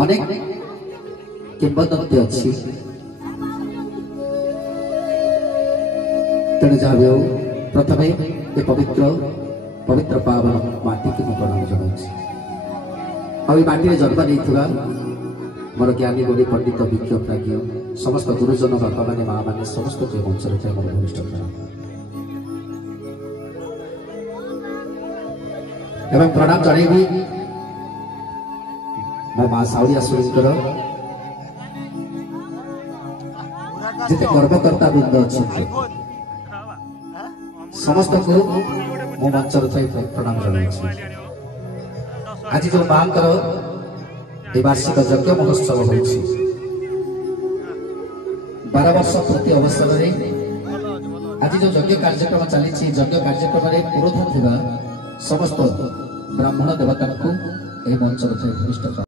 अनेक किंवदंती अच्छी तेणु जहाँ भी हो प्रथम ये पवित्र पवित्र पावन माटी की प्रणाम जनाऊँ माटी जन्म नहीं मोर ज्ञानी गुणी पंडित विज्ञ प्राज्ञ समस्त गुरुजन बापा माने माँ माने समस्त जो मंचर थे मोर घनिष्ठ एवं प्रणाम जनइबी मो माँ साउरिया सुरेंद्र जिते कर्मकर्ता वृंद अच्छा समस्त को मो मंचर थे प्रणाम जनाऊँ आज जो माँ वार्षिक यज्ञ महोत्सव हो 12 वर्ष प्रति अवसर आज जो यज्ञ कार्यक्रम चली यज्ञ कार्यक्रम पुरोधा समस्त ब्राह्मण देवता को मंच घनिष्ठ